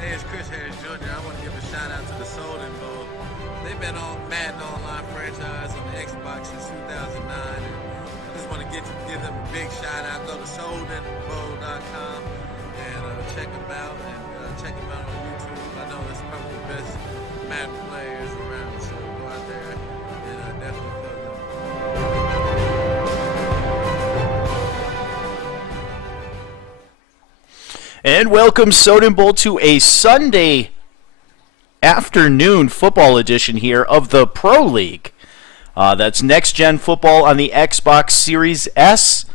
Hey, it's Chris Harris Jr. I want to give a shout out to the Soden Bowl. They've been on Madden Online franchise on the Xbox since 2009. And I just want to give them a big shout out. Go to SodenBowl.com and check them out and check them out on YouTube. I know that's probably the best Madden players around, so go out there and definitely plug them. And welcome, Soden Bowl, to a Sunday afternoon football edition here of the Pro League. That's next-gen football on the Xbox Series S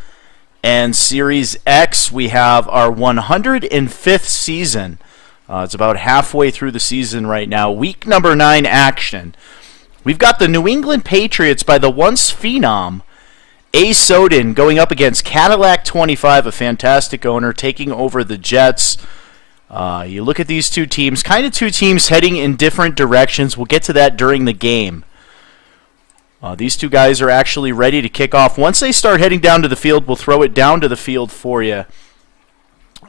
and Series X. We have our 105th season. It's about halfway through the season right now. Week number 9 action. We've got the New England Patriots by the once phenom A. Soden going up against Cadillac 25, a fantastic owner, taking over the Jets. You look at these two teams, kind of two teams heading in different directions. We'll get to that during the game. These two guys are actually ready to kick off. Once they start heading down to the field, we'll throw it down to the field for you.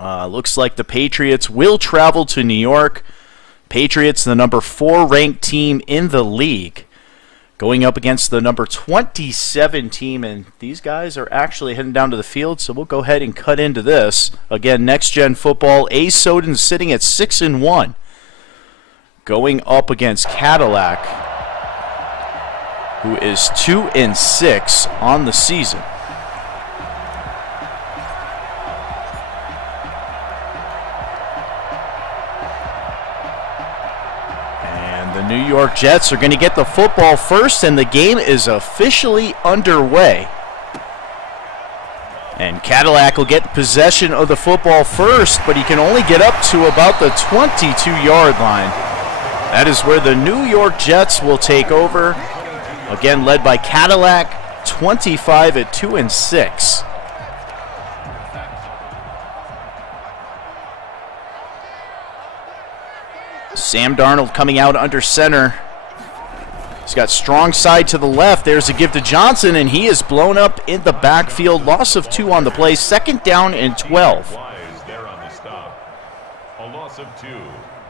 Looks like the Patriots will travel to New York. Patriots, the number 4 ranked team in the league, going up against the number 27 team, and these guys are actually heading down to the field, so we'll go ahead and cut into this. Again, next-gen football, A. Soden sitting at 6-1, going up against Cadillac, who is 2-6 on the season. The New York Jets are going to get the football first, and the game is officially underway. And Cadillac will get possession of the football first, but he can only get up to about the 22-yard line. That is where the New York Jets will take over. Again, led by Cadillac, 25 at 2-6. Sam Darnold coming out under center. He's got strong side to the left. There's a give to Johnson, and he is blown up in the backfield. Loss of 2 on the play. 2nd down and 12. There on the stop. A loss of 2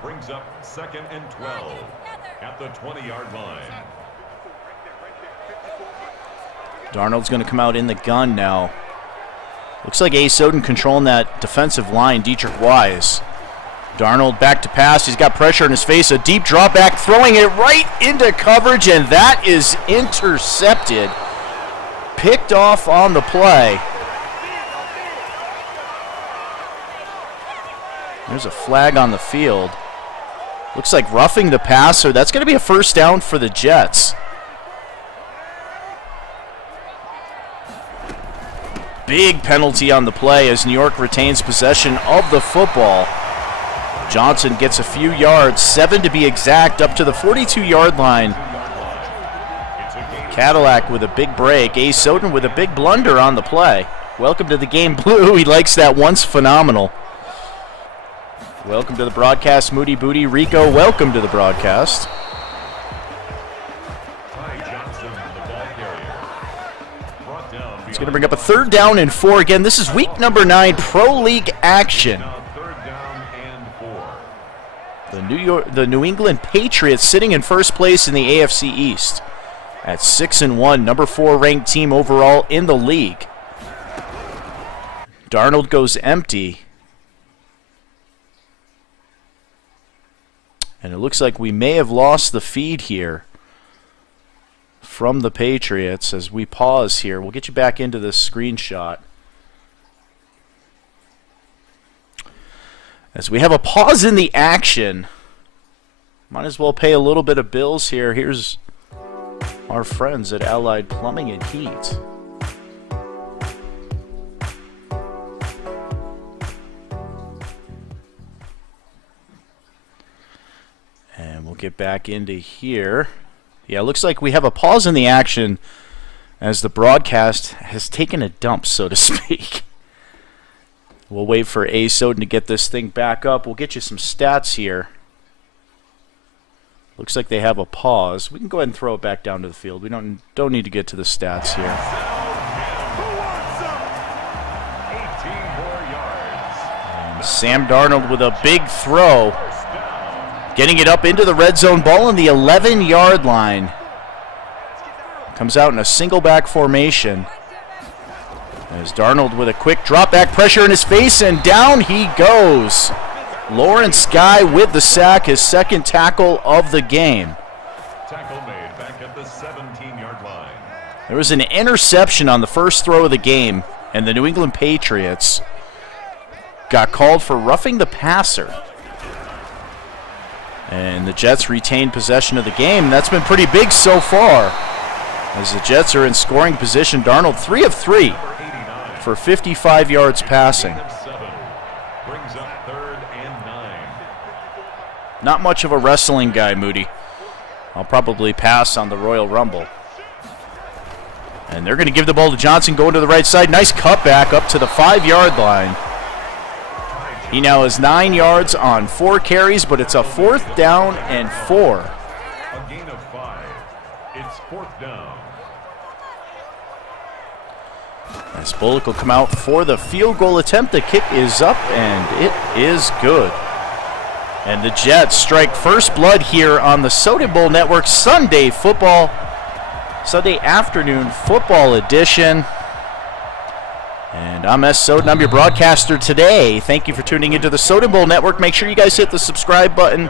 brings up 2nd and 12 at the 20-yard line. Darnold's going to come out in the gun now. Looks like A. Soden controlling that defensive line. Dietrich Wise. Darnold back to pass. He's got pressure in his face. A deep drop back, throwing it right into coverage, and that is intercepted. Picked off on the play. There's a flag on the field. Looks like roughing the passer. That's going to be a first down for the Jets. Big penalty on the play as New York retains possession of the football. Johnson gets a few yards, 7 to be exact, up to the 42-yard line. Cadillac with a big break. A. Soden with a big blunder on the play. Welcome to the game, Blue. He likes that once phenomenal. Welcome to the broadcast, Moody Booty. Rico, welcome to the broadcast. It's going to bring up a 3rd down and 4. Again, this is week number 9 Pro League action. The New England Patriots sitting in first place in the AFC East at 6-1, number 4 ranked team overall in the league. Darnold goes empty. And it looks like we may have lost the feed here from the Patriots as we pause here. We'll get you back into this screenshot. As we have a pause in the action, might as well pay a little bit of bills here. Here's our friends at Allied Plumbing and Heat. And we'll get back into here. Yeah, it looks like we have a pause in the action as the broadcast has taken a dump, so to speak. We'll wait for A. Soden to get this thing back up. We'll get you some stats here. Looks like they have a pause. We can go ahead and throw it back down to the field. We don't need to get to the stats here. And Sam Darnold with a big throw. Getting it up into the red zone, ball on the 11-yard line. Comes out in a single back formation. As Darnold with a quick drop back, pressure in his face, and down he goes. Lawrence Guy with the sack, his second tackle of the game. Tackle made back at the 17-yard line. There was an interception on the first throw of the game, and the New England Patriots got called for roughing the passer. And the Jets retained possession of the game. That's been pretty big so far, as the Jets are in scoring position. Darnold 3 of 3 for 55 yards passing. Brings up 3rd and 9. Not much of a wrestling guy, Moody. I'll probably pass on the Royal Rumble. And they're going to give the ball to Johnson, going to the right side. Nice cutback up to the 5-yard line. He now has 9 yards on 4 carries, but it's a 4th down and 4. A gain of 5. It's 4th down. As Bullock will come out for the field goal attempt. The kick is up, and it is good. And the Jets strike first blood here on the Soden Bowl Network Sunday afternoon football edition. And I'm S. Soden. I'm your broadcaster today. Thank you for tuning into the Soden Bowl Network. Make sure you guys hit the subscribe button.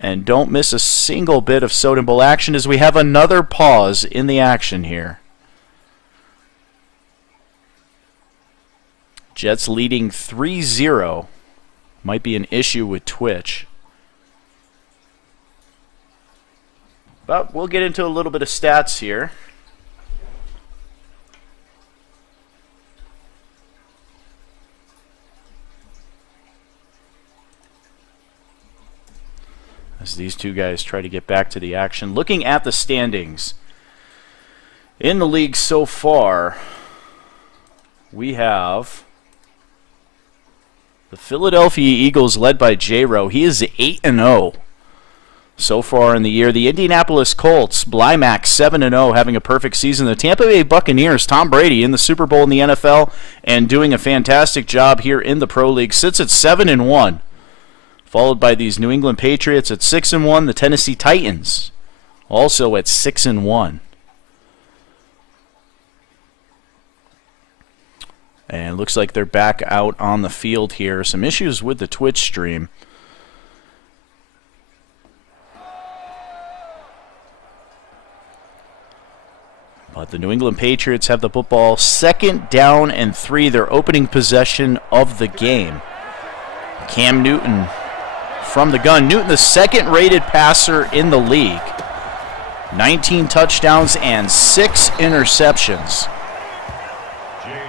And don't miss a single bit of Soden Bowl action as we have another pause in the action here. Jets leading 3-0. Might be an issue with Twitch. But we'll get into a little bit of stats here. As these two guys try to get back to the action. Looking at the standings in the league so far, we have the Philadelphia Eagles led by J-Row. He is 8-0 so far in the year. The Indianapolis Colts, Blymack 7-0, having a perfect season. The Tampa Bay Buccaneers, Tom Brady in the Super Bowl in the NFL and doing a fantastic job here in the Pro League, sits at 7-1. Followed by these New England Patriots at 6-1. The Tennessee Titans also at 6-1. And looks like they're back out on the field here. Some issues with the Twitch stream. But the New England Patriots have the football, 2nd down and 3. Their opening possession of the game. Cam Newton from the gun. Newton, the 2nd-rated passer in the league. 19 touchdowns and 6 interceptions.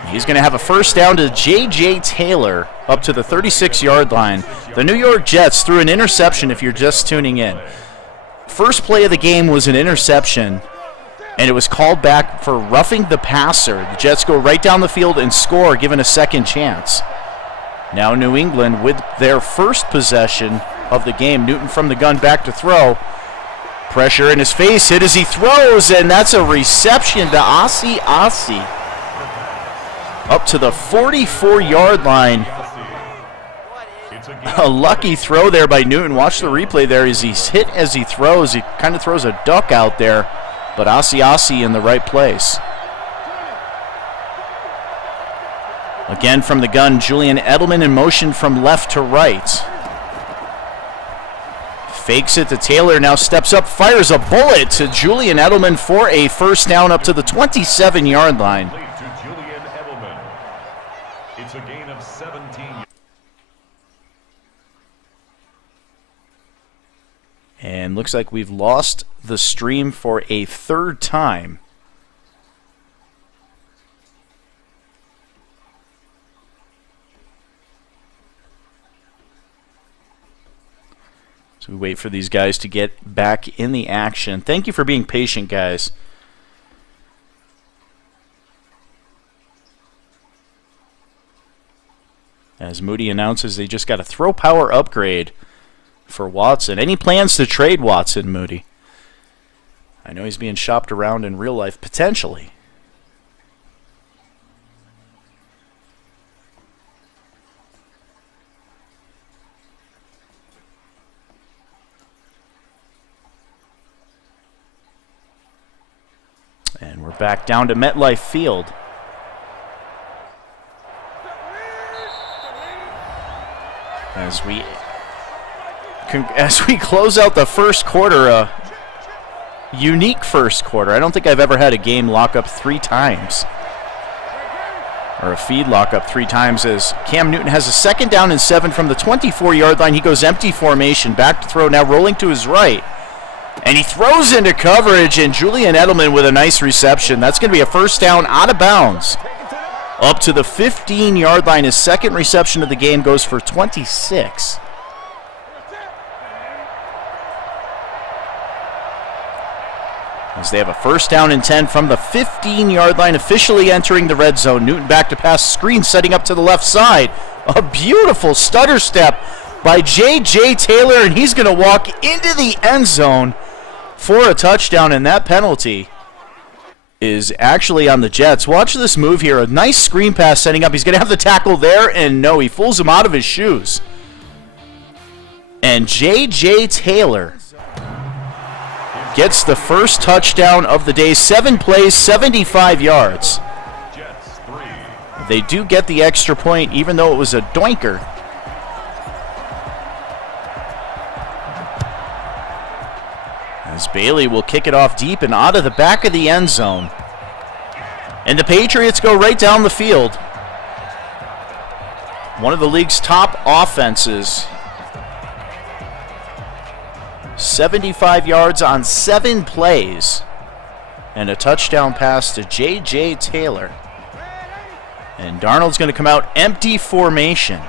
He's going to have a first down to J.J. Taylor up to the 36-yard line. The New York Jets threw an interception if you're just tuning in. First play of the game was an interception, and it was called back for roughing the passer. The Jets go right down the field and score, given a second chance. Now New England with their first possession of the game. Newton from the gun back to throw. Pressure in his face, hit as he throws, and that's a reception to Ossie. Up to the 44-yard line. A lucky throw there by Newton. Watch the replay there as he's hit as he throws. He kind of throws a duck out there, but Ossie in the right place. Again from the gun, Julian Edelman in motion from left to right. Fakes it to Taylor, now steps up, fires a bullet to Julian Edelman for a first down up to the 27-yard line. It's a gain of 17. And looks like we've lost the stream for a 3rd time. So we wait for these guys to get back in the action. Thank you for being patient, guys. As Moody announces they just got a throw power upgrade for Watson. Any plans to trade Watson, Moody? I know he's being shopped around in real life, potentially. back down to MetLife Field. As we close out the first quarter, a unique first quarter. I don't think I've ever had a game lock up 3 times. Or a feed lock up 3 times, as Cam Newton has a 2nd down and 7 from the 24-yard line. He goes empty formation, back to throw, now rolling to his right. And he throws into coverage, and Julian Edelman with a nice reception. That's going to be a 1st down out of bounds. Up to the 15-yard line. His 2nd reception of the game goes for 26. As they have a 1st down and 10 from the 15-yard line, officially entering the red zone. Newton back to pass, screen setting up to the left side. A beautiful stutter step by J.J. Taylor, and he's going to walk into the end zone for a touchdown, and that penalty is actually on the Jets. Watch this move here. A nice screen pass setting up. He's going to have the tackle there, and no, he fools him out of his shoes. And J.J. Taylor gets the first touchdown of the day. 7 plays, 75 yards. They do get the extra point, even though it was a doinker. As Bailey will kick it off deep and out of the back of the end zone. And the Patriots go right down the field. One of the league's top offenses. 75 yards on 7 plays. And a touchdown pass to J.J. Taylor. And Darnold's going to come out empty formation.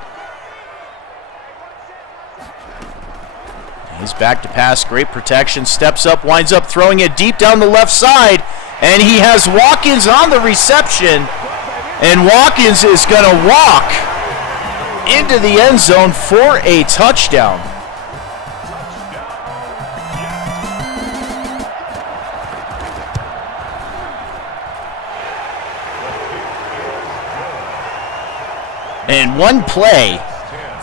He's back to pass, great protection, steps up, winds up throwing it deep down the left side, and he has Watkins on the reception, and Watkins is going to walk into the end zone for a touchdown. And one play,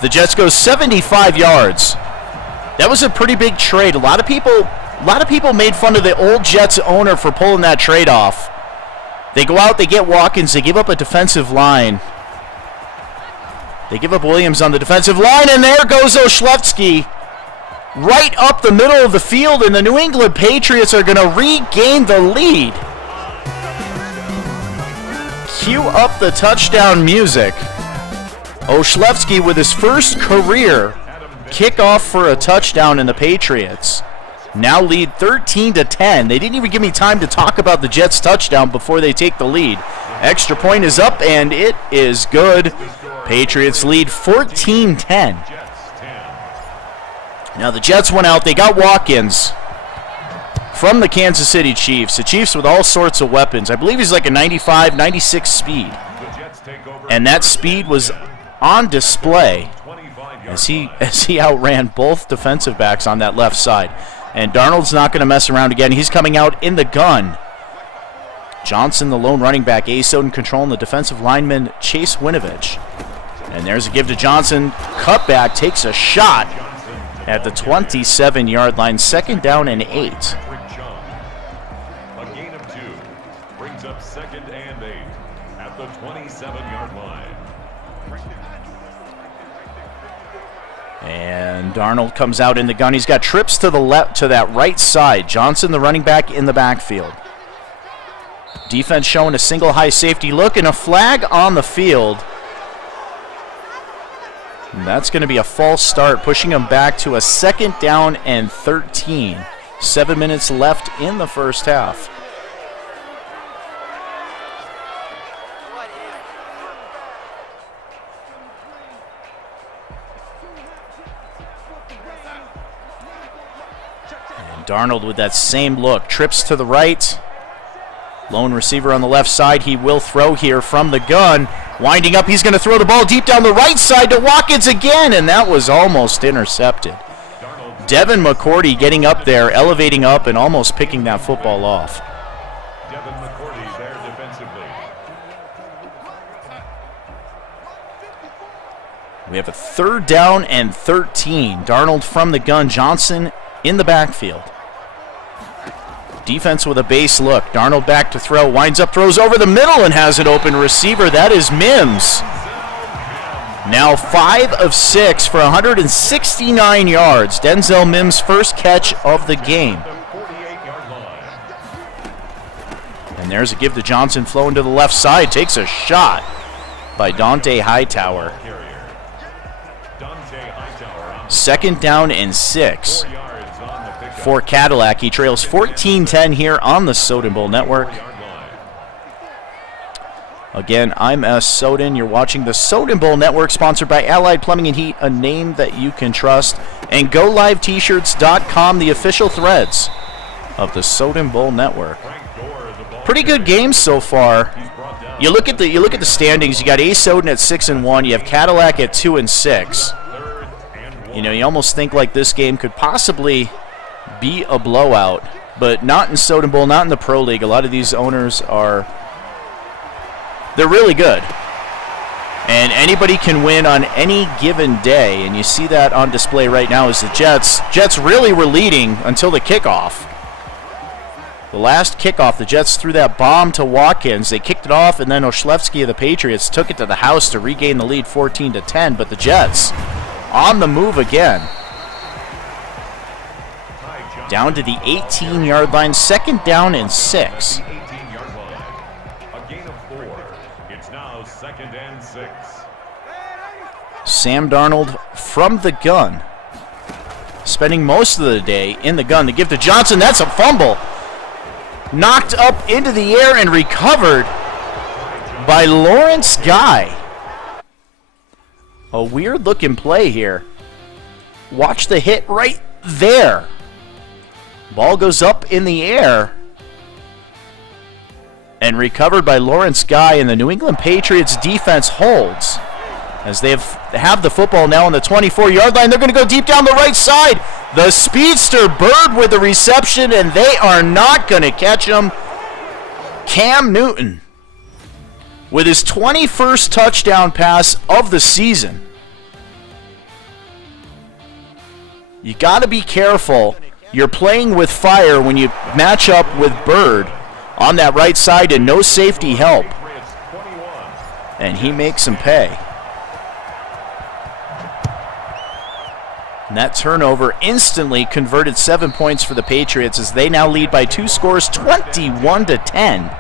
the Jets go 75 yards. That was a pretty big trade. A lot of people made fun of the old Jets owner for pulling that trade off. They go out, they get Watkins, they give up a defensive line. They give up Williams on the defensive line, and there goes Olszewski right up the middle of the field, and the New England Patriots are going to regain the lead. Cue up the touchdown music. Olszewski with his first career kickoff for a touchdown, and the Patriots now lead 13-10. They didn't even give me time to talk about the Jets' touchdown before they take the lead. Extra point is up, and it is good. Patriots lead 14-10. Now the Jets went out. They got Watkins from the Kansas City Chiefs. The Chiefs with all sorts of weapons. I believe he's like a 95, 96 speed. And that speed was on display as he outran both defensive backs on that left side. And Darnold's not going to mess around again. He's coming out in the gun. Johnson, the lone running back, Soden controlling the defensive lineman, Chase Winovich. And there's a give to Johnson. Cutback, takes a shot at the 27-yard line. 2nd down and 8. A gain of 2 brings up 2nd and 8 at the 27-yard line. And Darnold comes out in the gun. He's got trips to the left, to that right side. Johnson, the running back, in the backfield. Defense showing a single high safety look and a flag on the field. And that's going to be a false start, pushing him back to a 2nd down and 13. 7 minutes left in the first half. Darnold with that same look. Trips to the right. Lone receiver on the left side. He will throw here from the gun. Winding up, he's going to throw the ball deep down the right side to Watkins again, and that was almost intercepted. Devin McCourty getting up there, elevating up, and almost picking that football off. Devin McCourty there defensively. We have a 3rd down and 13. Darnold from the gun. Johnson in the backfield. Defense with a base look. Darnold back to throw. Winds up, throws over the middle, and has an open receiver. That is Mims. Now 5 of 6 for 169 yards. Denzel Mims' first catch of the game. And there's a give to Johnson, flowing to the left side. Takes a shot by Dante Hightower. 2nd down and 6 for Cadillac. He trails 14-10 here on the Soden Bowl Network. Again, I'm S. Soden. You're watching the Soden Bowl Network, sponsored by Allied Plumbing and Heat, a name that you can trust, and GoLiveT-shirts.com, the official threads of the Soden Bowl Network. Pretty good games so far. You look at the standings. You got A. Soden at 6-1. You have Cadillac at 2-6. You know, you almost think like this game could possibly be a blowout, but not in Soden Bowl, not in the Pro League. A lot of these owners they're really good. And anybody can win on any given day, and you see that on display right now as the Jets really were leading until the kickoff. The last kickoff, the Jets threw that bomb to Watkins. They kicked it off, and then Oślewski of the Patriots took it to the house to regain the lead 14-10, but the Jets on the move again. Down to the 18-yard line, 2nd down and 6. Sam Darnold from the gun, spending most of the day in the gun. The give to Johnson, that's a fumble. Knocked up into the air and recovered by Lawrence Guy. A weird looking play here. Watch the hit right there. Ball goes up in the air and recovered by Lawrence Guy, and the New England Patriots defense holds as they have the football now on the 24-yard line. They're going to go deep down the right side. The speedster Bird with the reception, and they are not going to catch him. Cam Newton with his 21st touchdown pass of the season. You got to be careful. You're playing with fire when you match up with Bird on that right side and no safety help. And he makes him pay. And that turnover instantly converted 7 points for the Patriots as they now lead by 2 scores, 21-10.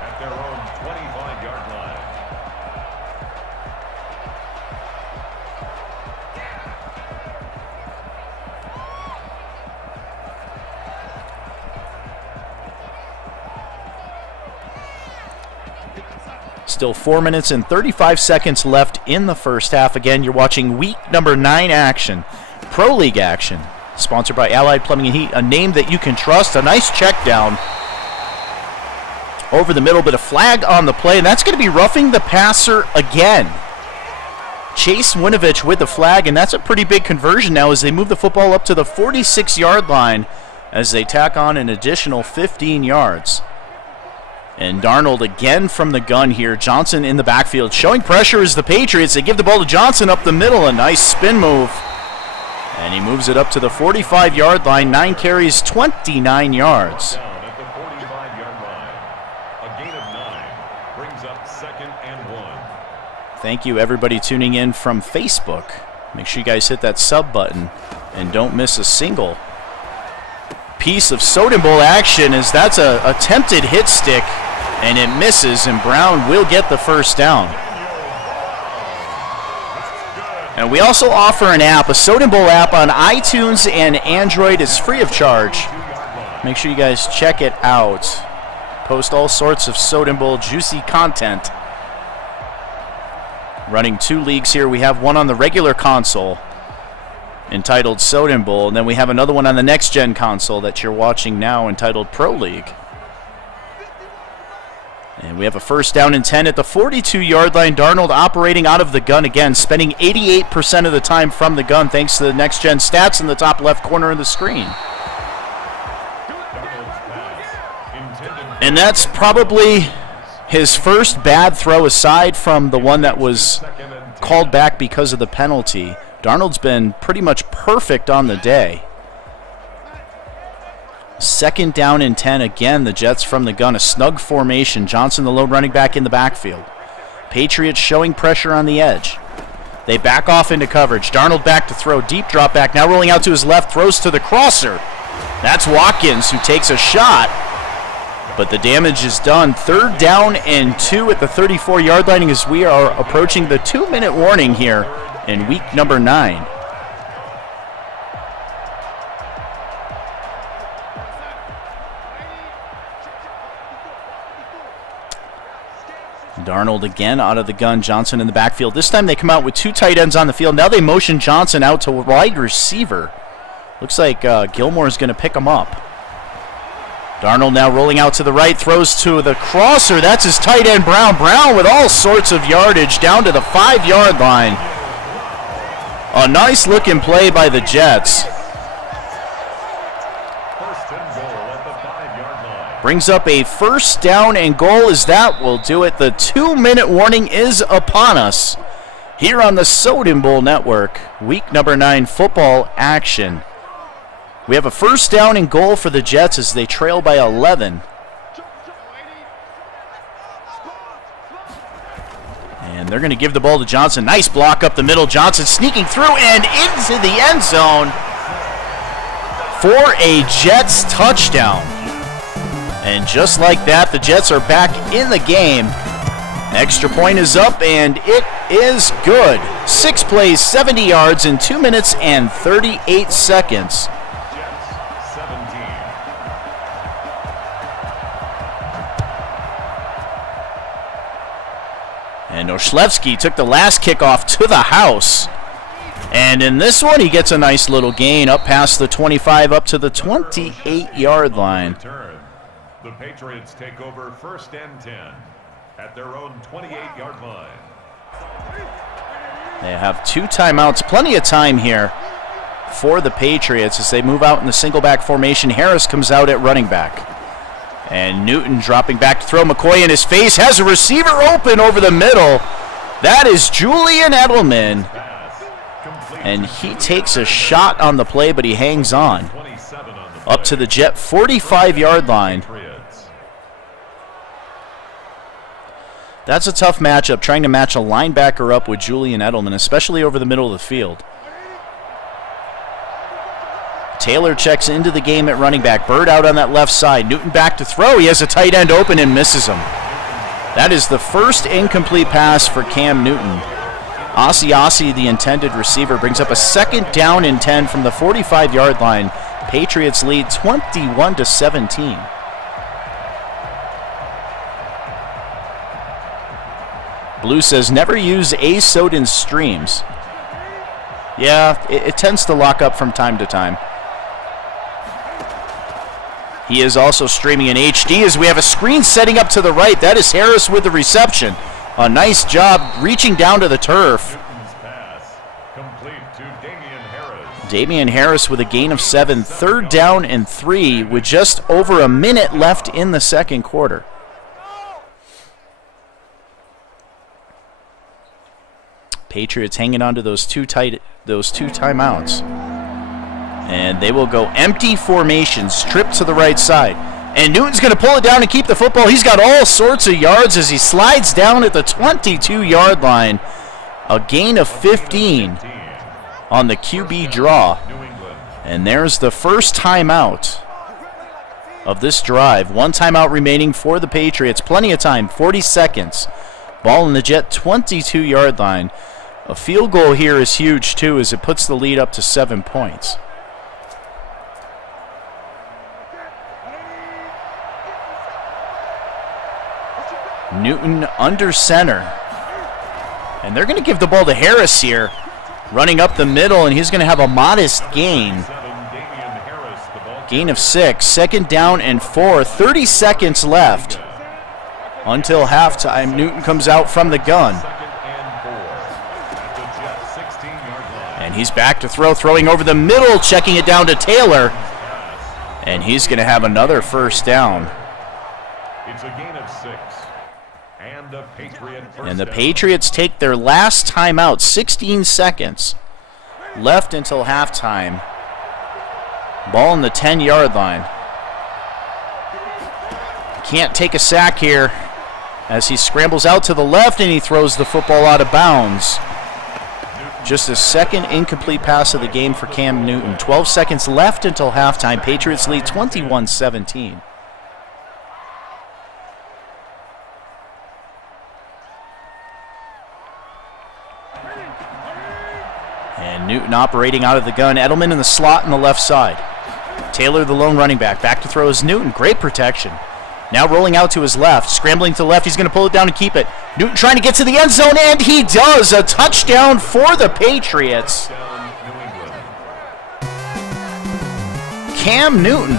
Still 4 minutes and 35 seconds left in the first half. Again, you're watching week number 9 action. Pro League action, sponsored by Allied Plumbing and Heat, a name that you can trust. A nice check down over the middle, but a flag on the play, and that's going to be roughing the passer again. Chase Winovich with the flag, and that's a pretty big conversion now as they move the football up to the 46-yard line as they tack on an additional 15 yards. And Darnold again from the gun here. Johnson in the backfield showing pressure as the Patriots. They give the ball to Johnson up the middle. A nice spin move. And he moves it up to the 45-yard line. 9 carries, 29 yards. Thank you, everybody tuning in from Facebook. Make sure you guys hit that sub button and don't miss a single piece of Soden Bowl action, as that's a attempted hit stick, and it misses, and Brown will get the first down. And we also offer an app, a Soden Bowl app on iTunes and Android. It's free of charge. Make sure you guys check it out. Post all sorts of Soden Bowl juicy content. Running 2 leagues here. We have one on the regular console entitled Soden Bowl, and then we have another one on the next-gen console that you're watching now entitled Pro League. And we have a first down and 10 at the 42-yard line. Darnold operating out of the gun again, spending 88% of the time from the gun thanks to the next-gen stats in the top left corner of the screen. And that's probably his first bad throw aside from the one that was called back because of the penalty. Darnold's been pretty much perfect on the day. 2nd down and 10. Again, the Jets from the gun. A snug formation. Johnson, the lone running back in the backfield. Patriots showing pressure on the edge. They back off into coverage. Darnold back to throw. Deep drop back. Now rolling out to his left. Throws to the crosser. That's Watkins who takes a shot. But the damage is done. 3rd down and 2 at the 34-yard line as we are approaching the 2-minute warning here in week number 9. Darnold again out of the gun. Johnson in the backfield. This time they come out with 2 tight ends on the field. Now they motion Johnson out to wide receiver. Looks like Gilmore's going to pick him up. Darnold now rolling out to the right. Throws to the crosser. That's his tight end, Brown. Brown with all sorts of yardage down to the 5-yard line. A nice looking play by the Jets. Brings up a 1st down and goal as that will do it. The 2-minute warning is upon us here on the Soden Bowl Network. Week number 9 football action. We have a 1st down and goal for the Jets as they trail by 11. And they're going to give the ball to Johnson. Nice block up the middle. Johnson sneaking through and into the end zone for a Jets touchdown. And just like that, the Jets are back in the game. Extra point is up, and it is good. 6 plays, 70 yards in 2 minutes and 38 seconds. Jets 17. And Oślewski took the last kickoff to the house. And in this one, he gets a nice little gain up past the 25, up to the 28-yard line. The Patriots take over 1st and 10 at their own 28-yard line. They have 2 timeouts, plenty of time here for the Patriots as they move out in the single back formation. Harris comes out at running back. And Newton dropping back to throw. McCoy in his face, has a receiver open over the middle. That is Julian Edelman. And he takes a shot on the play, but he hangs on. Up to the Jet 45-yard line. That's a tough matchup, trying to match a linebacker up with Julian Edelman, especially over the middle of the field. Taylor checks into the game at running back. Bird out on that left side. Newton back to throw. He has a tight end open and misses him. That is the first incomplete pass for Cam Newton. Asiasi, the intended receiver, brings up a 2nd down and 10 from the 45-yard line. Patriots lead 21-17. Blue says never use A. Soden streams. Yeah, it tends to lock up from time to time. He is also streaming in HD as we have a screen setting up to the right. That is Harris with the reception. A nice job reaching down to the turf. Damian Harris with a gain of 7. 3rd down and 3 with just over a minute left in the 2nd quarter. Patriots hanging on to those two timeouts. And they will go empty formations, trip to the right side. And Newton's going to pull it down and keep the football. He's got all sorts of yards as he slides down at the 22-yard line. A gain of 15 on the QB draw. And there's the first timeout of this drive. 1 timeout remaining for the Patriots. Plenty of time, 40 seconds. Ball in the Jet 22-yard line. A field goal here is huge, too, as it puts the lead up to 7 points. Newton under center. And they're going to give the ball to Harris here. Running up the middle, and he's going to have a modest gain. Gain of 6. 2nd down and 4. 30 seconds left until halftime. Newton comes out from the gun. And he's back to throw, throwing over the middle, checking it down to Taylor. And he's going to have another 1st down. It's a gain of 6. And the Patriots take their last timeout. 16 seconds left until halftime. Ball on the 10-yard line. can't take a sack here as he scrambles out to the left and he throws the football out of bounds. Just his second incomplete pass of the game for Cam Newton. 12 seconds left until halftime. Patriots lead 21-17. And Newton operating out of the gun. Edelman in the slot in the left side. Taylor, the lone running back. Back to throw is Newton. Great protection. Now rolling out to his left. Scrambling to the left. He's going to pull it down and keep it. Newton trying to get to the end zone, and he does. A touchdown for the Patriots. Cam Newton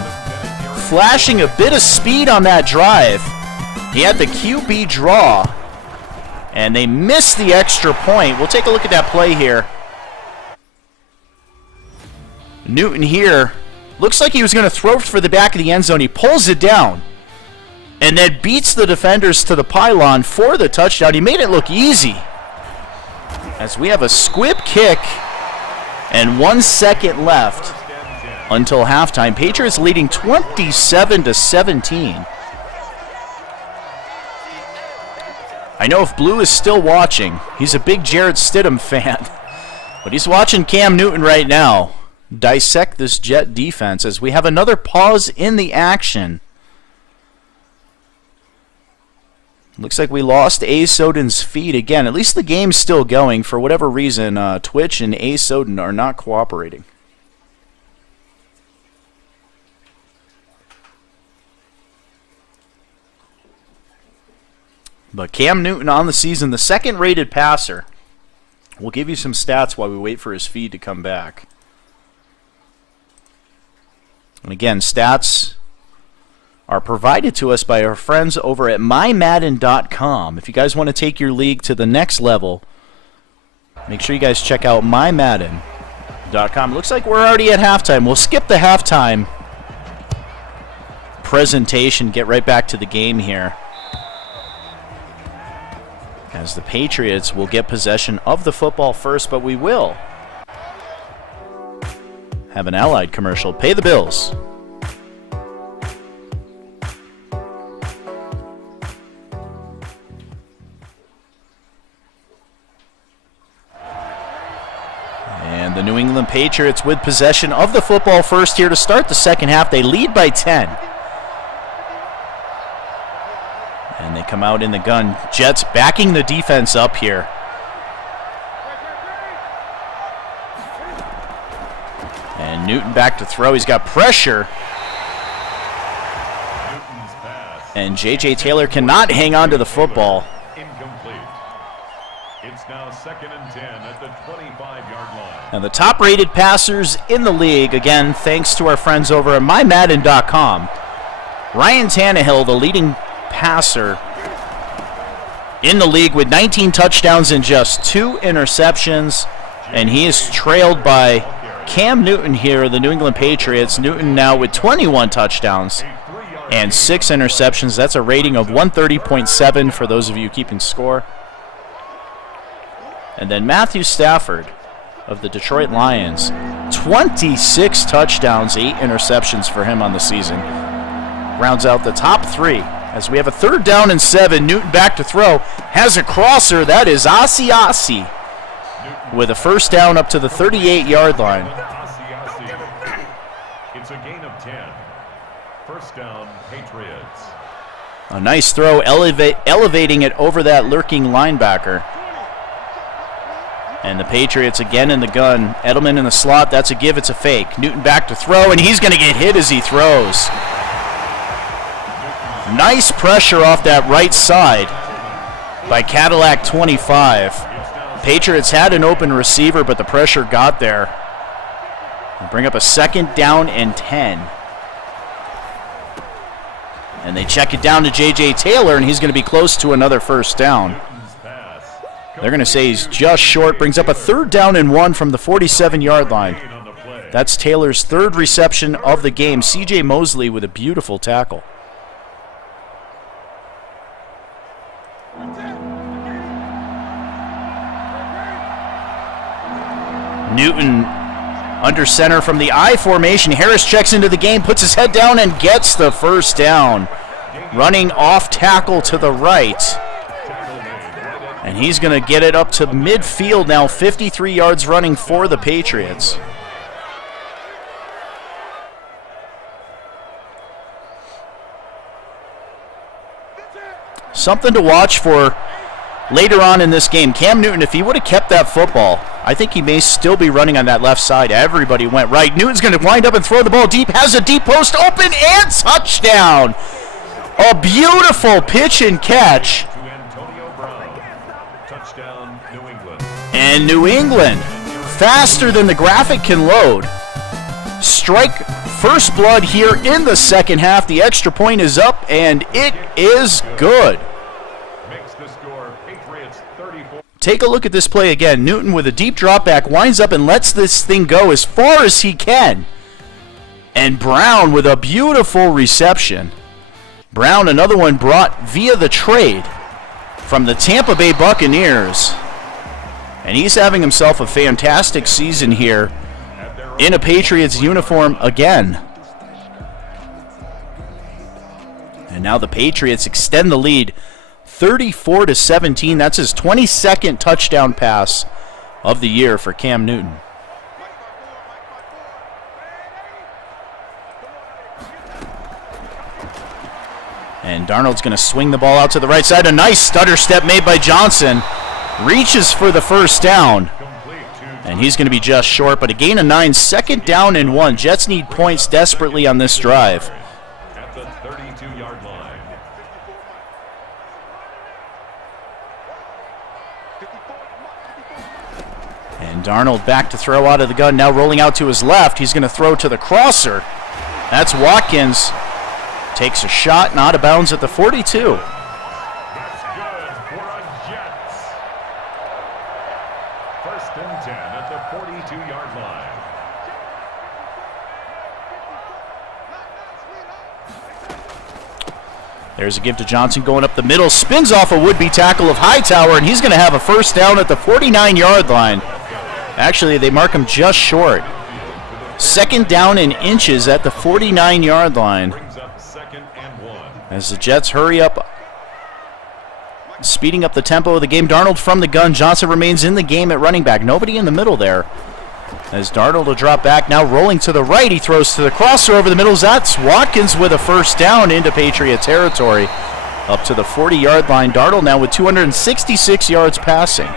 flashing a bit of speed on that drive. He had the QB draw, and they missed the extra point. We'll take a look at that play here. Newton here looks like he was going to throw for the back of the end zone. He pulls it down and then beats the defenders to the pylon for the touchdown. He made it look easy. As we have a squib kick and 1 second left until halftime. Patriots leading 27-17. I know if Blue is still watching, he's a big Jarrett Stidham fan, but he's watching Cam Newton right now dissect this Jet defense as we have another pause in the action. Looks like we lost A. Soden's feed again. At least the game's still going. For whatever reason, Twitch and A. Soden are not cooperating. But Cam Newton on the season, the second-rated passer. We'll give you some stats while we wait for his feed to come back. And again, stats are provided to us by our friends over at mymadden.com. If you guys want to take your league to the next level, make sure you guys check out mymadden.com. Looks like we're already at halftime. We'll skip the halftime presentation, get right back to the game here, as the Patriots will get possession of the football first, but we will have an Allied commercial. Pay the bills. And the New England Patriots with possession of the football first here to start the second half. They lead by 10. And they come out in the gun. Jets backing the defense up here. And Newton back to throw. He's got pressure. And J.J. Taylor cannot hang on to the football. Incomplete. It's now 2nd and 10 at the 25-yard line. And the top-rated passers in the league, again, thanks to our friends over at mymadden.com. Ryan Tannehill, the leading passer in the league with 19 touchdowns and just 2 interceptions. And he is trailed by Cam Newton here, the New England Patriots. Newton now with 21 touchdowns and 6 interceptions. That's a rating of 130.7 for those of you keeping score. And then Matthew Stafford of the Detroit Lions, 26 touchdowns, 8 interceptions for him on the season. Rounds out the top 3 as we have a 3rd down and 7. Newton back to throw, has a crosser. That is Asi with a first down up to the 38-yard line. It's a gain of 10. First down, Patriots. A nice throw, elevating it over that lurking linebacker. And the Patriots again in the gun. Edelman in the slot. That's a give. It's a fake. Newton back to throw, and he's going to get hit as he throws. Nice pressure off that right side by Cadillac 25. Patriots had an open receiver, but the pressure got there. They bring up a 2nd down and 10. And they check it down to J.J. Taylor, and he's going to be close to another first down. They're going to say he's just short. Brings up a 3rd down and 1 from the 47-yard line. That's Taylor's 3rd reception of the game. C.J. Mosley with a beautiful tackle. Newton under center from the I formation. Harris checks into the game, puts his head down, and gets the first down. running off tackle to the right. And he's going to get it up to midfield now, 53 yards running for the Patriots. Something to watch for later on in this game. Cam Newton, if he would have kept that football, I think he may still be running on that left side. Everybody went right. Newton's going to wind up and throw the ball deep. Has a deep post open and touchdown. A beautiful pitch and catch. And New England, faster than the graphic can load, strike first blood here in the second half. The extra point is up, and it is good. Take a look at this play again. Newton with a deep drop back winds up and lets this thing go as far as he can. And Brown with a beautiful reception. Brown, another one brought via the trade from the Tampa Bay Buccaneers. And he's having himself a fantastic season here in a Patriots uniform again. And now the Patriots extend the lead 34-17. That's his 22nd touchdown pass of the year for Cam Newton. And Darnold's going to swing the ball out to the right side. A nice stutter step made by Johnson. Reaches for the first down. And he's going to be just short, but a gain of 9, 2nd down and 1. Jets need points desperately on this drive. At the 32-yard line. And Darnold back to throw out of the gun, now rolling out to his left. He's going to throw to the crosser. That's Watkins. Takes a shot, and out of bounds at the 42. That's good for a Jets. 1st and 10 at the 42-yard line. There's a give to Johnson going up the middle. Spins off a would-be tackle of Hightower, and he's going to have a first down at the 49-yard line. Actually, they mark him just short. 2nd down in inches at the 49-yard line. As the Jets hurry up, speeding up the tempo of the game. Darnold from the gun. Johnson remains in the game at running back. Nobody in the middle there. As Darnold will drop back, now rolling to the right. He throws to the crosser over the middle. That's Watkins with a first down into Patriot territory. Up to the 40-yard line. Darnold now with 266 yards passing.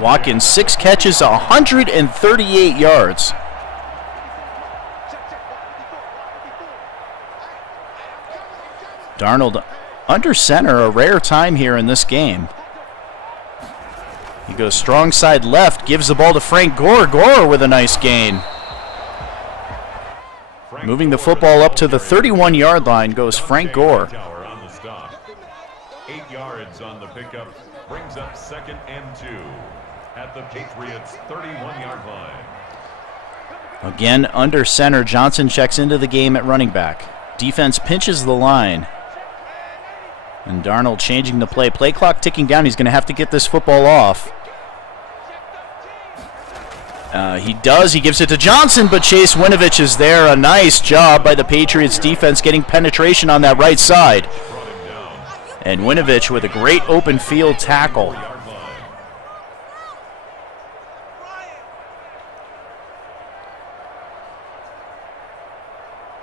Watkins, 6 catches, 138 yards. Darnold under center, a rare time here in this game. He goes strong side left, gives the ball to Frank Gore. Gore with a nice gain. Moving the football up to the 31-yard line goes Frank Gore. 8 yards on the pickup, brings up 2nd and 2 at the Patriots' 31-yard line. Again, under center, Johnson checks into the game at running back. Defense pinches the line. And Darnold changing the play. Play clock ticking down. He's going to have to get this football off. He does. He gives it to Johnson, but Chase Winovich is there. A nice job by the Patriots defense getting penetration on that right side. And Winovich with a great open field tackle.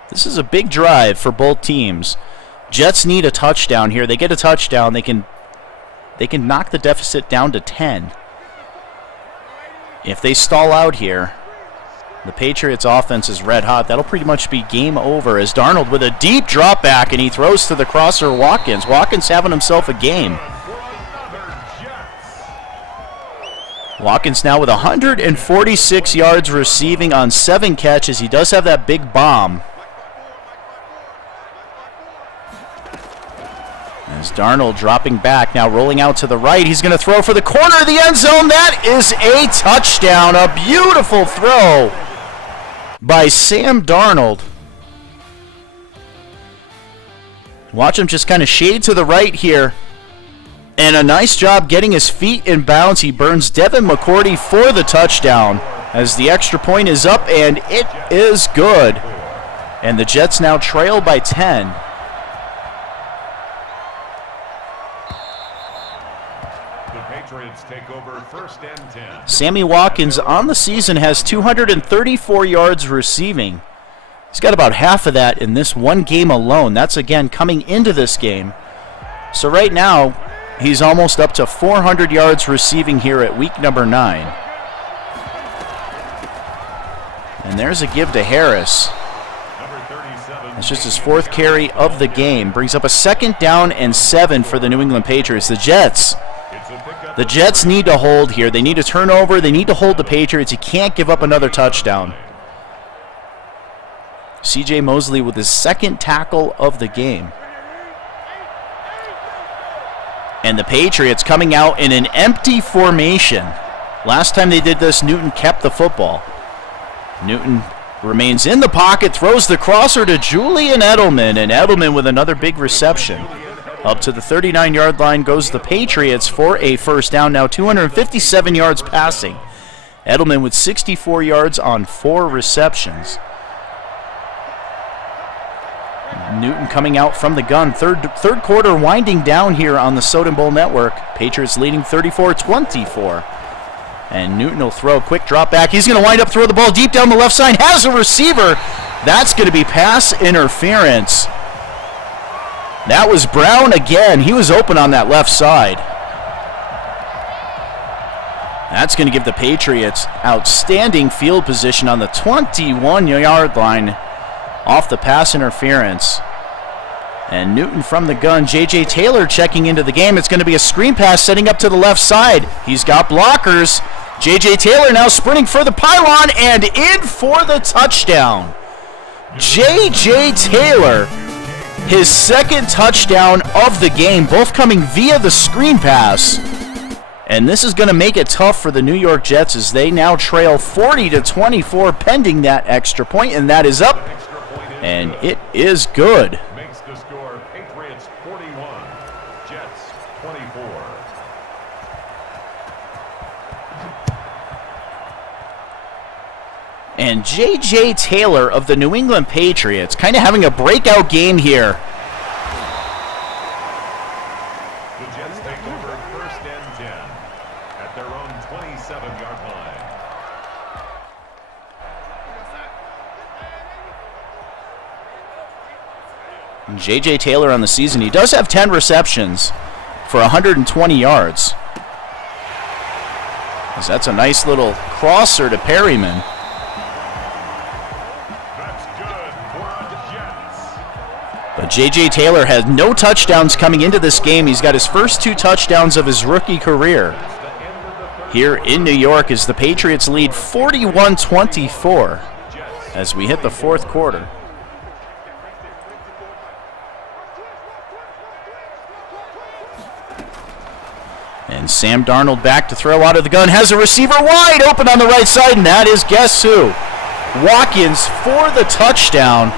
This is a big drive for both teams. Jets need a touchdown here. They get a touchdown, they can knock the deficit down to 10. If they stall out here, the Patriots offense is red hot. That'll pretty much be game over as Darnold with a deep drop back and he throws to the crosser Watkins. Watkins having himself a game. Watkins now with 146 yards receiving on 7 catches. He does have that big bomb. As Darnold dropping back, now rolling out to the right. He's going to throw for the corner of the end zone. That is a touchdown. A beautiful throw by Sam Darnold. Watch him just kind of shade to the right here. And a nice job getting his feet in bounds. He burns Devin McCourty for the touchdown as the extra point is up, and it is good. And the Jets now trail by 10. The Patriots take over 1st and 10. Sammy Watkins on the season has 234 yards receiving. He's got about half of that in this one game alone. That's, again, coming into this game. So right now, he's almost up to 400 yards receiving here at week number 9. And there's a give to Harris. That's just his 4th carry of the game. Brings up a 2nd down and 7 for the New England Patriots. The Jets need to hold here. They need to turn over. They need to hold the Patriots. You can't give up another touchdown. C.J. Mosley with his 2nd tackle of the game. And the Patriots coming out in an empty formation. Last time they did this, Newton kept the football. Newton remains in the pocket, throws the crosser to Julian Edelman, and Edelman with another big reception. Up to the 39-yard line goes the Patriots for a 1st down. Now 257 yards passing. Edelman with 64 yards on 4 receptions. Newton coming out from the gun. Third quarter winding down here on the Soden Bowl Network. Patriots leading 34-24. And Newton will throw a quick drop back. He's going to wind up throw the ball deep down the left side. Has a receiver. That's going to be pass interference. That was Brown again. He was open on that left side. That's going to give the Patriots outstanding field position on the 21-yard line off the pass interference. And Newton from the gun. J.J. Taylor checking into the game. It's going to be a screen pass setting up to the left side. He's got blockers. J.J. Taylor now sprinting for the pylon and in for the touchdown. J.J. Taylor, his 2nd touchdown of the game, both coming via the screen pass. And this is going to make it tough for the New York Jets as they now trail 40-24 pending that extra point, and that is up. And it is good. Makes the score Patriots 41, Jets 24. And J.J. Taylor of the New England Patriots kind of having a breakout game here. The Jets take over 1st and 10 at their own 27-yard line. J.J. Taylor on the season, he does have 10 receptions for 120 yards. That's a nice little crosser to Perryman. That's good for the Jets. But J.J. Taylor has no touchdowns coming into this game. He's got his first 2 touchdowns of his rookie career here in New York as the Patriots lead 41-24 as we hit the 4th quarter. And Sam Darnold back to throw out of the gun. Has a receiver wide open on the right side, and that is guess who? Watkins for the touchdown.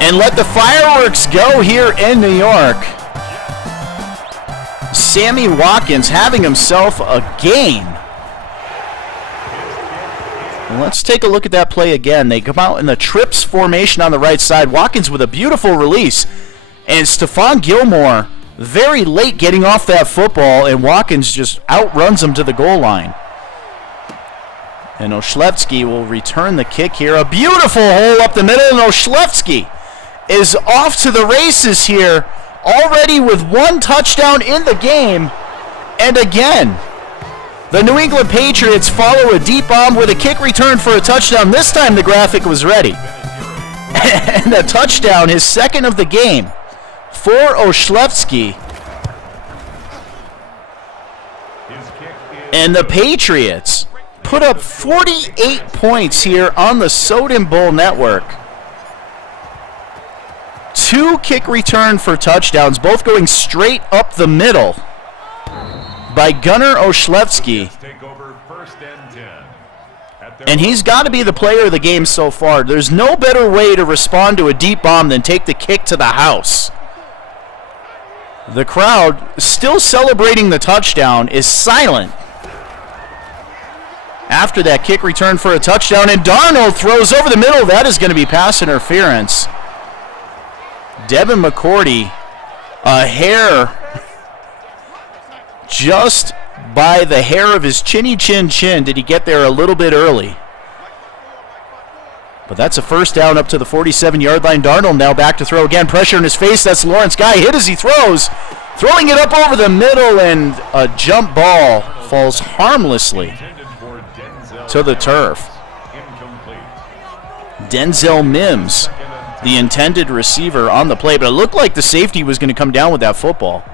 And let the fireworks go here in New York. Sammy Watkins having himself a game. Let's take a look at that play again. They come out in the trips formation on the right side. Watkins with a beautiful release. And Stephon Gilmore very late getting off that football, and Watkins just outruns him to the goal line. And Olszewski will return the kick here. A beautiful hole up the middle, and Olszewski is off to the races here, already with 1 touchdown in the game. And again, the New England Patriots follow a deep bomb with a kick return for a touchdown. This time the graphic was ready. And a touchdown, his 2nd of the game for Olszewski. And the Patriots put up 48 points here on the Soden Bowl Network. 2 kick return for touchdowns, both going straight up the middle by Gunnar Olszewski. And he's got to be the player of the game so far. There's no better way to respond to a deep bomb than take the kick to the house. The crowd, still celebrating the touchdown, is silent after that kick return for a touchdown, and Darnold throws over the middle. That is going to be pass interference. Devin McCourty, a hair, just by the hair of his chinny chin did he get there a little bit early. But that's a first down up to the 47-yard line. Darnold now back to throw again. Pressure in his face. That's Lawrence Guy. Hit as he throws. Throwing it up over the middle, and a jump ball falls harmlessly to the turf. Denzel Mims, the intended receiver on the play, but it looked like the safety was going to come down with that football.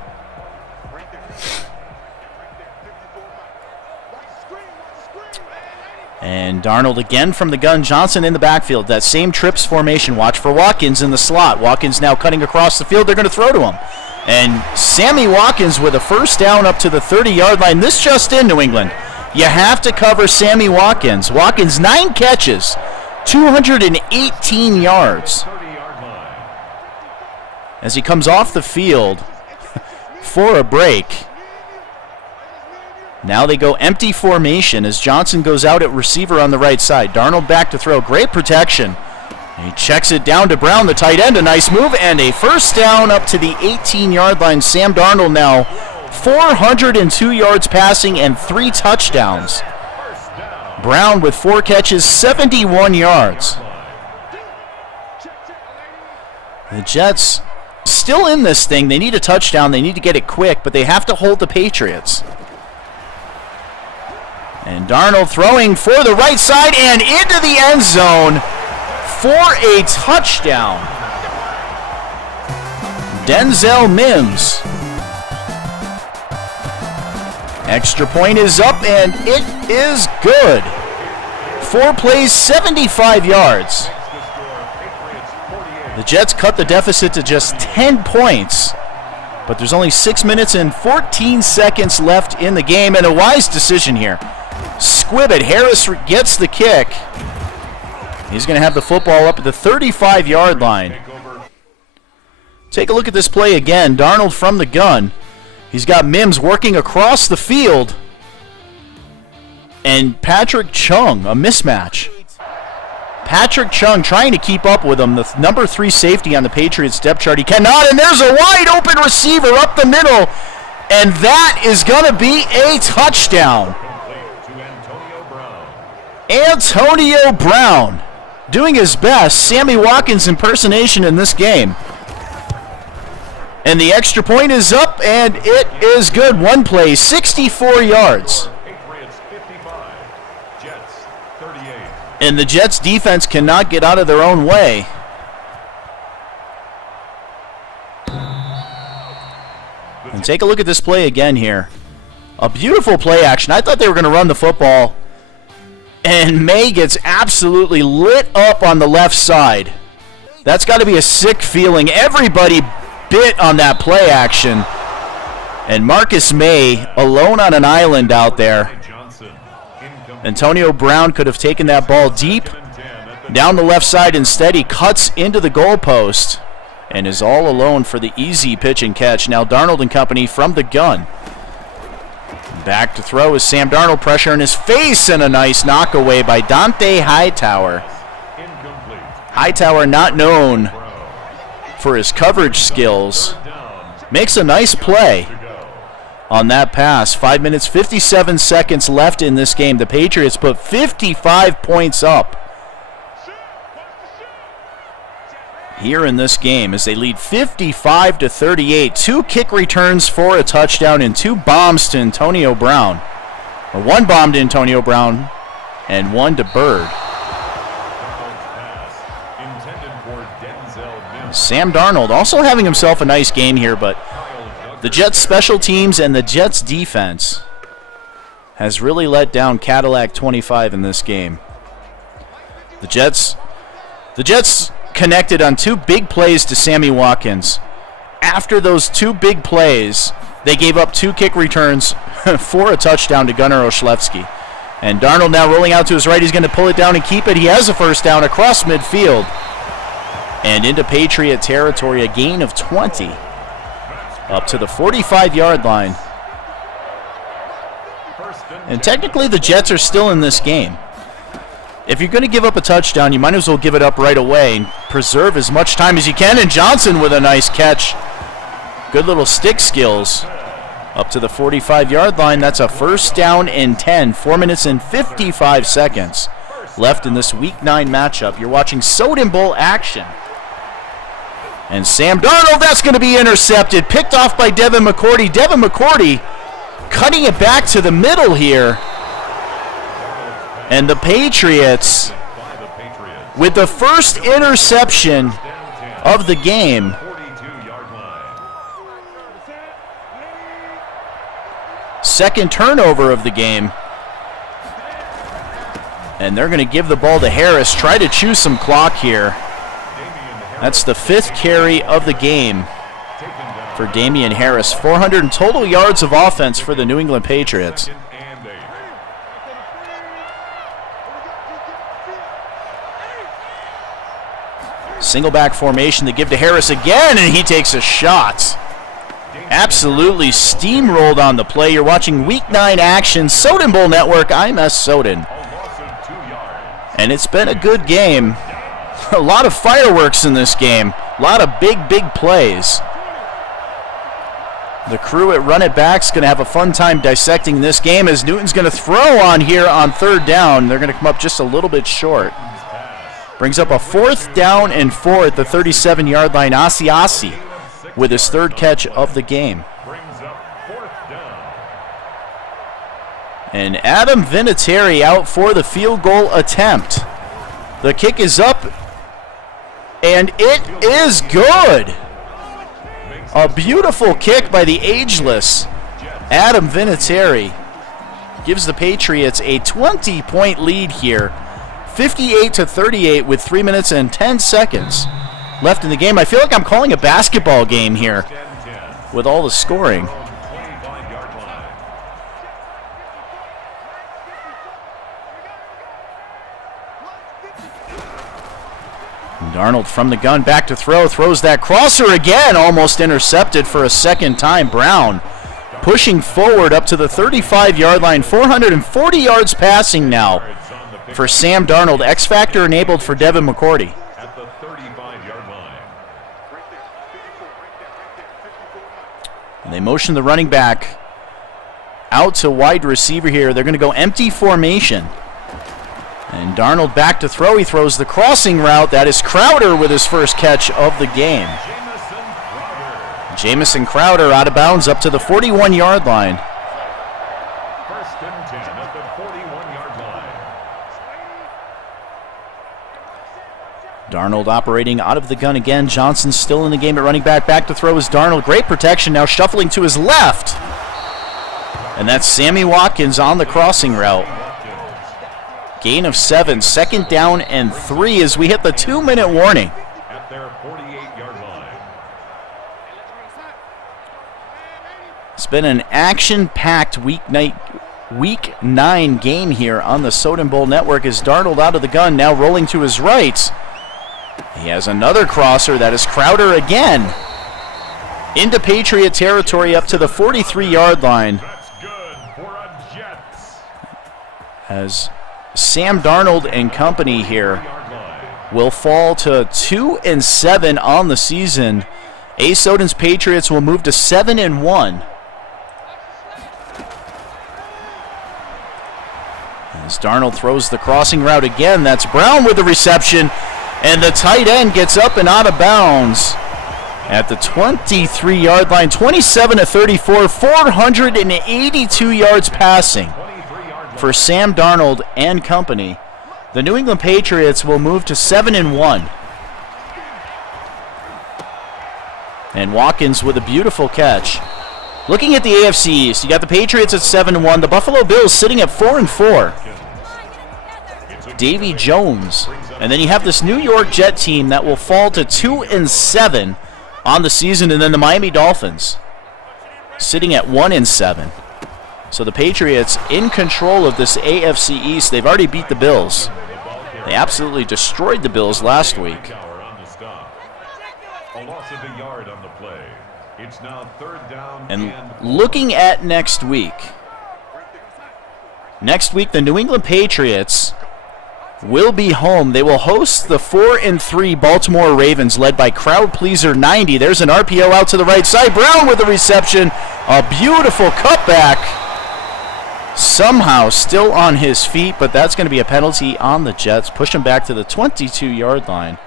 And Darnold again from the gun. Johnson in the backfield. That same trips formation. Watch for Watkins in the slot. Watkins now cutting across the field. They're going to throw to him. And Sammy Watkins with a first down up to the 30-yard line. This just in, New England. You have to cover Sammy Watkins. Watkins, 9 catches, 218 yards. As he comes off the field for a break. Now they go empty formation as Johnson goes out at receiver on the right side. Darnold back to throw. Great protection. He checks it down to Brown, the tight end. A nice move and a first down up to the 18-yard line. Sam Darnold now 402 yards passing and 3 touchdowns. Brown with 4 catches, 71 yards. The Jets still in this thing. They need a touchdown. They need to get it quick, but they have to hold the Patriots. And Darnold throwing for the right side and into the end zone for a touchdown. Denzel Mims. Extra point is up and it is good. 4 plays, 75 yards. The Jets cut the deficit to just 10 points. But there's only 6 minutes and 14 seconds left in the game, and a wise decision here. Squibbit, Harris gets the kick. He's going to have the football up at the 35-yard line. Take a look at this play again. Darnold from the gun. He's got Mims working across the field. And Patrick Chung, a mismatch. Patrick Chung trying to keep up with him, the number 3 safety on the Patriots depth chart. He cannot, and there's a wide open receiver up the middle. And that is going to be a touchdown. Antonio Brown doing his best Sammy Watkins impersonation in this game. And the extra point is up, and it is good. 1 play, 64 yards. And the Jets defense cannot get out of their own way. And take a look at this play again here. A beautiful play action. I thought they were going to run the football. And May gets absolutely lit up on the left side. That's got to be a sick feeling. Everybody bit on that play action. And Marcus May alone on an island out there. Antonio Brown could have taken that ball deep down the left side. Instead, he cuts into the goalpost and is all alone for the easy pitch and catch. Now Darnold and company from the gun. Back to throw is Sam Darnold, pressure in his face, and a nice knockaway by Dante Hightower. Hightower, not known for his coverage skills, makes a nice play on that pass. 5 minutes, 57 seconds left in this game. The Patriots put 55 points up here in this game as they lead 55-38. 2 kick returns for a touchdown and 2 bombs to Antonio Brown. Or 1 bomb to Antonio Brown and 1 to Bird. Sam Darnold also having himself a nice game here, but the Jets special teams and the Jets defense has really let down Cadillac 25 in this game. The Jets connected on 2 big plays to Sammy Watkins. After those 2 big plays, they gave up 2 kick returns for a touchdown to Gunnar Olszewski. And Darnold now rolling out to his right. He's going to pull it down and keep it. He has a first down across midfield. And into Patriot territory, a gain of 20. Up to the 45-yard line. And technically the Jets are still in this game. If you're going to give up a touchdown, you might as well give it up right away and preserve as much time as you can. And Johnson with a nice catch. Good little stick skills. Up to the 45-yard line. That's a first down and 10. 4 minutes and 55 seconds left in this Week 9 matchup. You're watching Soden Bowl action. And Sam Darnold, that's going to be intercepted. Picked off by Devin McCourty. Devin McCourty cutting it back to the middle here. And the Patriots, with the first interception of the game, second turnover of the game, and they're going to give the ball to Harris, try to chew some clock here. That's the 5th carry of the game for Damian Harris. 400 in total yards of offense for the New England Patriots. Single back formation to give to Harris again, and he takes a shot. Absolutely steamrolled on the play. You're watching Week 9 action, Soden Bowl Network. I'm S. Soden. And it's been a good game. A lot of fireworks in this game. A lot of big plays. The crew at Run It Back's going to have a fun time dissecting this game as Newton's going to throw on here on 3rd down. They're going to come up just a little bit short. Brings up a 4th down and 4 at the 37-yard line. Asiasi with his 3rd catch of the game. And Adam Vinatieri out for the field goal attempt. The kick is up, and it is good. A beautiful kick by the ageless Adam Vinatieri gives the Patriots a 20-point lead here. 58-38 with 3 minutes and 10 seconds left in the game. I feel like I'm calling a basketball game here with all the scoring. Darnold from the gun, back to throw, throws that crosser again, almost intercepted for a second time. Brown pushing forward up to the 35-yard line, 440 yards passing now for Sam Darnold. X-Factor enabled for Devin McCourty. At the 35-yard line. And they motion the running back out to wide receiver here. They're going to go empty formation. And Darnold back to throw. He throws the crossing route. That is Crowder with his first catch of the game. Jamison Crowder out of bounds up to the 41-yard line. First and 10 at the 41-yard line. Darnold operating out of the gun again. Johnson still in the game at running back. Back to throw is Darnold. Great protection now, shuffling to his left. And that's Sammy Watkins on the crossing route. Gain of 7, 2nd down and 3 as we hit the 2-minute warning. At their 48-yard line. It's been an action-packed Week 9 game here on the Soden Bowl Network as Darnold out of the gun, now rolling to his right. He has another crosser. That is Crowder again. Into Patriot territory up to the 43-yard line. That's good for a Jets. As Sam Darnold and company here will fall to 2-7 on the season. A. Soden's Patriots will move to 7-1. As Darnold throws the crossing route again, that's Brown with the reception, and the tight end gets up and out of bounds at the 23-yard line. 27-34, 482 yards passing for Sam Darnold and company. The New England Patriots will move to 7-1. And Watkins with a beautiful catch. Looking at the AFC East, you got the Patriots at 7-1, the Buffalo Bills sitting at 4-4. Davy Jones. And then you have this New York Jet team that will fall to 2-7 on the season, and then the Miami Dolphins sitting at 1-7. So the Patriots in control of this AFC East. They've already beat the Bills. They absolutely destroyed the Bills last week. A loss of a yard on the play. It's now 3rd down And looking at next week, Next week, the New England Patriots will be home. They will host the 4-3 Baltimore Ravens, led by crowd pleaser 90. There's an RPO out to the right side. Brown with the reception. A beautiful cutback. Somehow still on his feet, but that's going to be a penalty on the Jets. Push him back to the 22-yard line.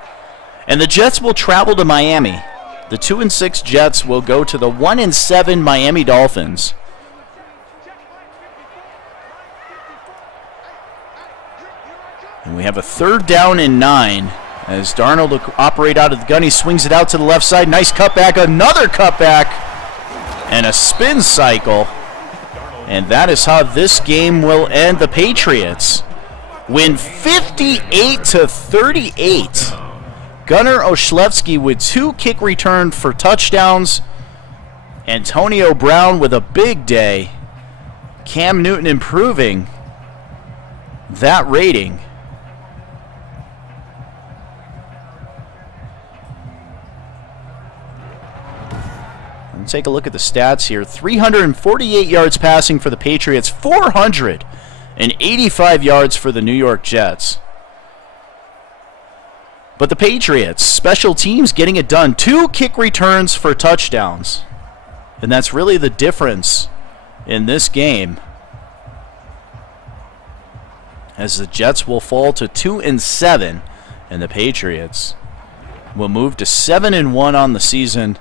And the Jets will travel to Miami. The 2-6 Jets will go to the 1-7 Miami Dolphins. And we have a 3rd down and 9 as Darnold will operate out of the gun. He swings it out to the left side. Nice cutback. Another cutback. And a spin cycle. And that is how this game will end. The Patriots win 58-38. Gunnar Olszewski with 2 kick returns for touchdowns. Antonio Brown with a big day. Cam Newton improving that rating. Take a look at the stats here. 348 yards passing for the Patriots, 485 yards for the New York Jets. But the Patriots, special teams getting it done. 2 kick returns for touchdowns. And that's really the difference in this game, as the Jets will fall to 2-7 and the Patriots will move to 7-1 on the season.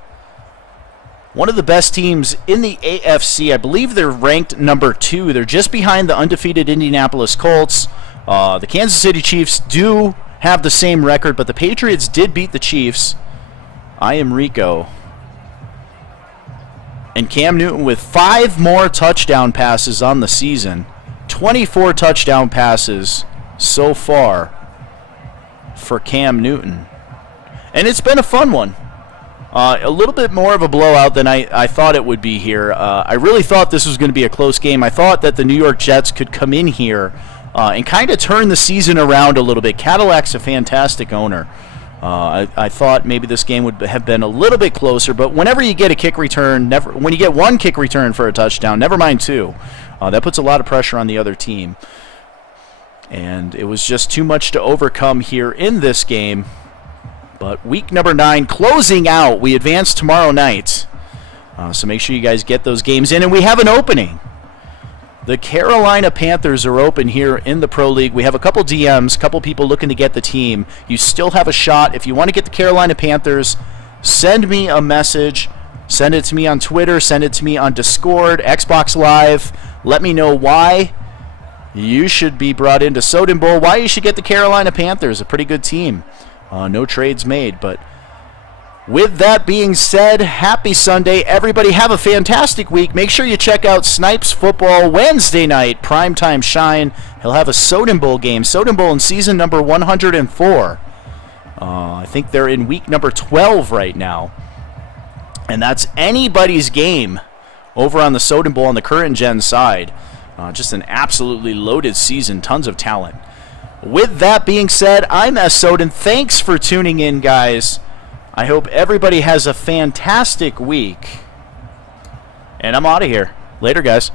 One of the best teams in the AFC. I believe they're ranked number 2. They're just behind the undefeated Indianapolis Colts. The Kansas City Chiefs do have the same record, but the Patriots did beat the Chiefs. I am Rico. And Cam Newton with 5 more touchdown passes on the season. 24 touchdown passes so far for Cam Newton. And it's been a fun one. A little bit more of a blowout than I thought it would be here. I really thought this was going to be a close game. I thought that the New York Jets could come in here and kind of turn the season around a little bit. Cadillac's a fantastic owner. I thought maybe this game would have been a little bit closer, but whenever you get a kick return, when you get 1 kick return for a touchdown, never mind 2, that puts a lot of pressure on the other team. And it was just too much to overcome here in this game. But week number 9 closing out. We advance tomorrow night. So make sure you guys get those games in. And we have an opening. The Carolina Panthers are open here in the Pro League. We have a couple DMs, a couple people looking to get the team. You still have a shot. If you want to get the Carolina Panthers, send me a message. Send it to me on Twitter. Send it to me on Discord, Xbox Live. Let me know why you should be brought into Soden Bowl, why you should get the Carolina Panthers, a pretty good team. No trades made, but with that being said, happy Sunday. Everybody have a fantastic week. Make sure you check out Snipes Football Wednesday night, primetime shine. He'll have a Soden Bowl game. Soden Bowl in season number 104. I think they're in week number 12 right now. And that's anybody's game over on the Soden Bowl on the current gen side. Just an absolutely loaded season, tons of talent. With that being said, I'm S. Soden. Thanks for tuning in, guys. I hope everybody has a fantastic week. And I'm out of here. Later, guys.